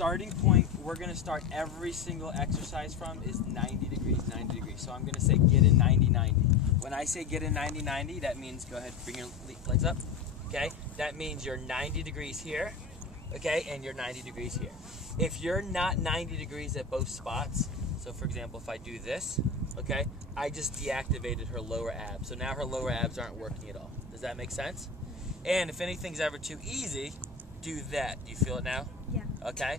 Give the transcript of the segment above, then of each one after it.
starting point we're going to start every single exercise from is 90 degrees, 90 degrees. So I'm going to say get in 90, 90. When I say get in 90, 90, that means go ahead, bring your legs up. Okay, that means you're 90 degrees here, okay, and you're 90 degrees here. If you're not 90 degrees at both spots, so for example, if I do this, okay, I just deactivated her lower abs. So now her lower abs aren't working at all. Does that make sense? And if anything's ever too easy, do that. Do you feel it now? Yeah. Okay,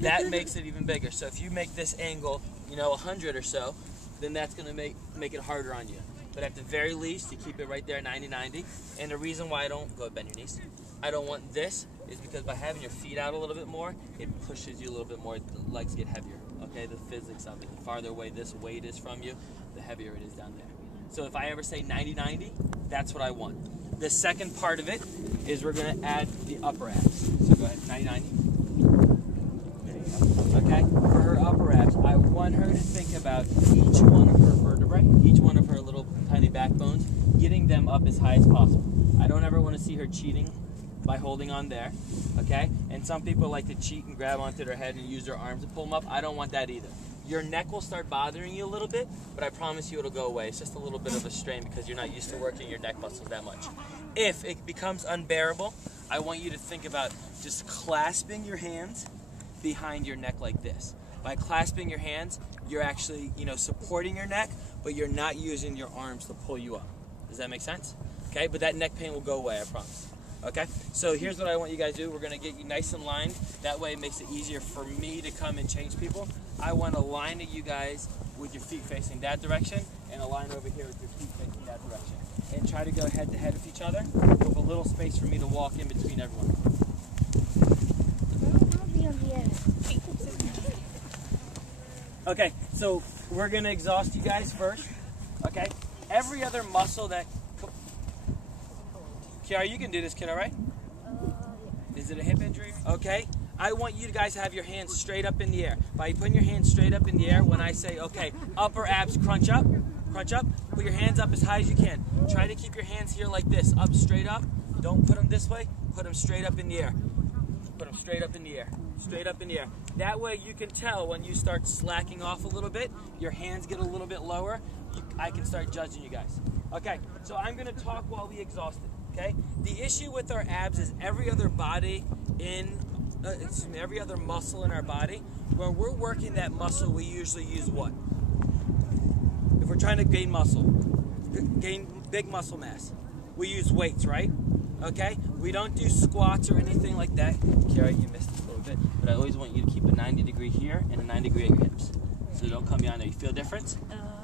that makes it even bigger. So if you make this angle, you know, 100 or so, then that's going to make it harder on you. But at the very least, you keep it right there, 90, 90. And the reason why I don't, go bend your knees, I don't want this is because by having your feet out a little bit more, it pushes you a little bit more, the legs get heavier, okay? The physics of it, the farther away this weight is from you, the heavier it is down there. So if I ever say 90, 90, that's what I want. The second part of it is we're gonna add the upper abs. So go ahead, 90, 90. There you go. Okay, for her upper abs, I want her to think about each one of her vertebrae, each one of her little tiny backbones, getting them up as high as possible. I don't ever want to see her cheating by holding on there, okay? And some people like to cheat and grab onto their head and use their arms to pull them up. I don't want that either. Your neck will start bothering you a little bit, but I promise you it'll go away. It's just a little bit of a strain because you're not used to working your neck muscles that much. If it becomes unbearable, I want you to think about just clasping your hands behind your neck like this. By clasping your hands, you're actually, you know, supporting your neck, but you're not using your arms to pull you up. Does that make sense? Okay, but that neck pain will go away, I promise. Okay, so here's what I want you guys to do. We're going to get you nice and lined. That way it makes it easier for me to come and change people. I want a line of you guys with your feet facing that direction and a line over here with your feet facing that direction. And try to go head to head with each other with a little space for me to walk in between everyone. Okay, so we're going to exhaust you guys first. Okay, every other muscle that... Kiara, you can do this, kid, all right? Is it a hip injury? Okay. I want you guys to have your hands straight up in the air. By putting your hands straight up in the air, when I say, okay, upper abs crunch up, put your hands up as high as you can. Try to keep your hands here like this, up, straight up. Don't put them this way, put them straight up in the air. Put them straight up in the air, straight up in the air. That way you can tell when you start slacking off a little bit, your hands get a little bit lower, I can start judging you guys. Okay, so I'm gonna talk while we exhaust it. Okay. The issue with our abs is every other every other muscle in our body. When we're working that muscle, we usually use what? If we're trying to gain muscle, gain big muscle mass, we use weights, right? Okay. We don't do squats or anything like that. Kiara, you missed it a little bit, but I always want you to keep a 90 degree here and a 90 degree at your hips, so don't come beyond there. You feel a difference?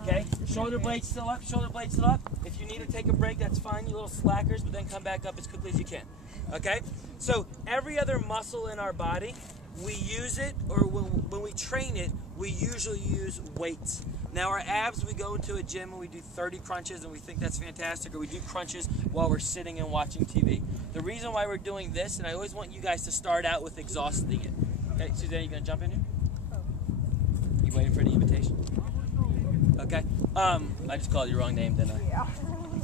Okay, shoulder blades still up, shoulder blades still up. If you need to take a break, that's fine, you little slackers, but then come back up as quickly as you can. Okay, so every other muscle in our body, we use it, or when we train it, we usually use weights. Now our abs, we go into a gym and we do 30 crunches and we think that's fantastic, or we do crunches while we're sitting and watching TV. The reason why we're doing this, and I always want you guys to start out with exhausting it. Okay, Suzanne, you gonna jump in here? You waiting for the invitation? Okay, I just called you the wrong name, didn't I? Yeah.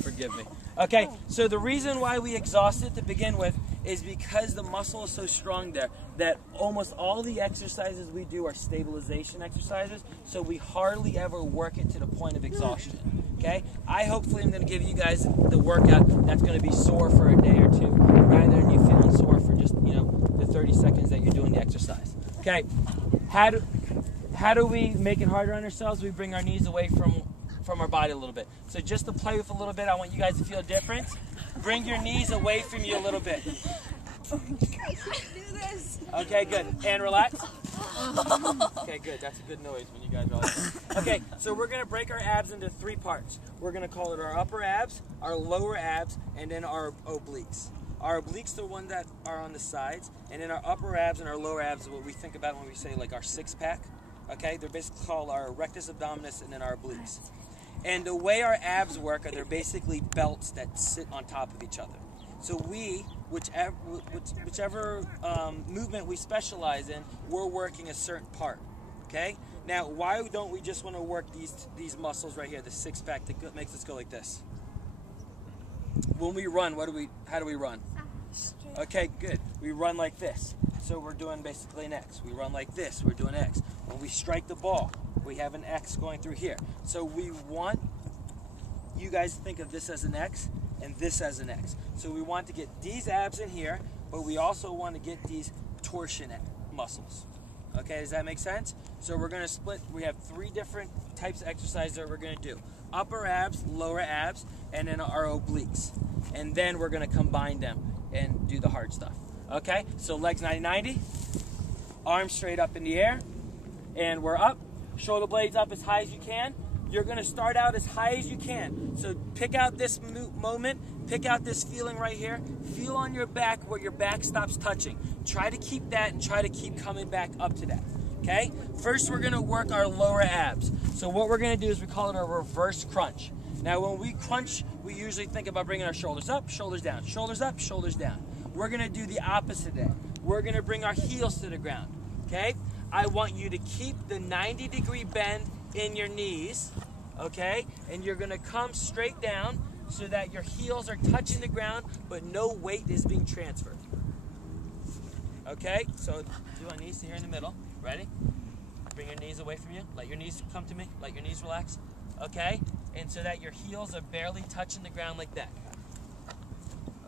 Forgive me. Okay, so the reason why we exhaust it to begin with is because the muscle is so strong there that almost all the exercises we do are stabilization exercises, so we hardly ever work it to the point of exhaustion. Okay, I hopefully am going to give you guys the workout that's going to be sore for a day or two, rather than you feeling sore for just, you know, the 30 seconds that you're doing the exercise. Okay, how do we make it harder on ourselves? We bring our knees away from our body a little bit. So just to play with a little bit, I want you guys to feel a difference. Bring your knees away from you a little bit. Okay, good. And relax. Okay, good. That's a good noise when you guys relax. Okay, so we're going to break our abs into 3 parts. We're going to call it our upper abs, our lower abs, and then our obliques. Our obliques are the ones that are on the sides, and then our upper abs and our lower abs are what we think about when we say like our six-pack. Okay, they're basically called our rectus abdominis and then our obliques. And the way our abs work are they're basically belts that sit on top of each other. So whichever movement we specialize in, we're working a certain part. Okay. Now, why don't we just want to work these muscles right here, the six-pack that makes us go like this? When we run, how do we run? Okay, good. We run like this. So we're doing basically an X. We run like this, we're doing X. When we strike the ball, we have an X going through here. So we want you guys to think of this as an X and this as an X. So we want to get these abs in here, but we also want to get these torsion muscles. Okay, does that make sense? So we're gonna split, we have 3 different types of exercises that we're gonna do. Upper abs, lower abs, and then our obliques. And then we're gonna combine them and do the hard stuff. Okay, so legs 90-90, arms straight up in the air, and we're up, shoulder blades up as high as you can. You're gonna start out as high as you can. So pick out this moment, pick out this feeling right here. Feel on your back where your back stops touching. Try to keep that and try to keep coming back up to that, okay? First, we're gonna work our lower abs. So what we're gonna do is we call it a reverse crunch. Now, when we crunch, we usually think about bringing our shoulders up, shoulders down, shoulders up, shoulders down. We're gonna do the opposite of that. We're gonna bring our heels to the ground, okay? I want you to keep the 90-degree bend in your knees, okay? And you're gonna come straight down so that your heels are touching the ground, but no weight is being transferred. Okay, so do our knees here in the middle. Ready? Bring your knees away from you. Let your knees come to me. Let your knees relax. Okay? And so that your heels are barely touching the ground like that.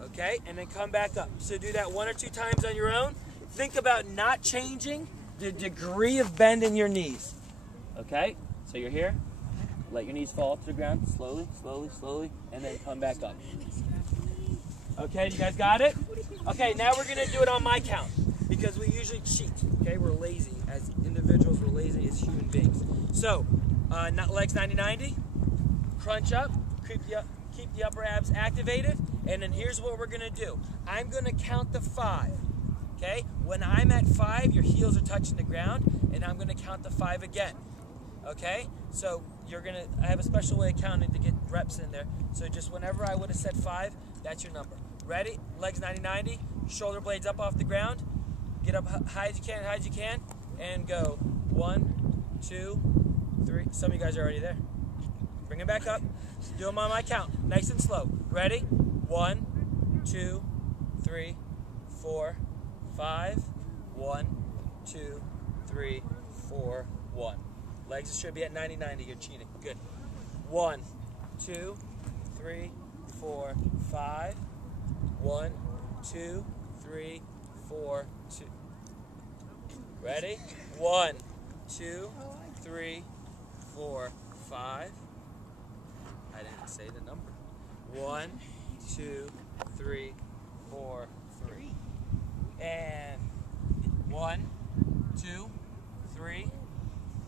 Okay? And then come back up. So do that 1 or 2 times on your own. Think about not changing the degree of bend in your knees. Okay? So you're here. Let your knees fall to the ground. Slowly, slowly, slowly. And then come back up. Okay, you guys got it? Okay, now we're going to do it on my count. Because we usually cheat, okay? We're lazy. As individuals, we're lazy as human beings. So, legs 90-90, crunch up, keep the upper abs activated, and then here's what we're gonna do. I'm gonna count to 5, okay? When I'm at 5, your heels are touching the ground, and I'm gonna count to 5 again, okay? So, I have a special way of counting to get reps in there. So just whenever I would have said 5, that's your number. Ready? Legs 90-90, shoulder blades up off the ground. Get up high as you can, and go 1, 2, 3. Some of you guys are already there. Bring it back up. Do them on my count, nice and slow. Ready? 1, 2, 3, 4, 5. 1, 2, 3, 4, 1. Legs should be at 90-90. You're cheating. Good. 1, 2, 3, 4, 5. 1, 2, 3, 4, 2. Ready? 1, 2, 3, 4, 5. I didn't say the number. 1, 2, 3, 4, 3. And 1, 2, 3,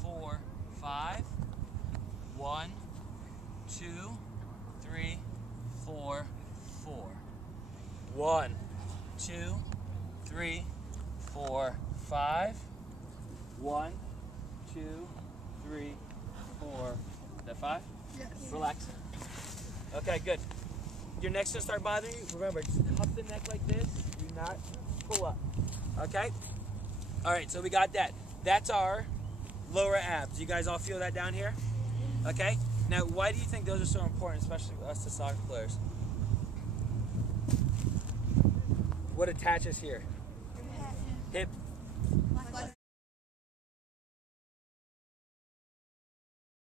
4, 5. 1, 2, 3, 4, 4. 1, 2, 3, 4, 5. 1, 2, 3, 4. Is that 5? Yes. Relax. Okay, good. Your neck's gonna start bothering you. Remember, just cuff the neck like this. Do not pull up. Okay? All right, so we got that. That's our lower abs. You guys all feel that down here? Okay? Now, why do you think those are so important, especially us as soccer players? What attaches here? Hip.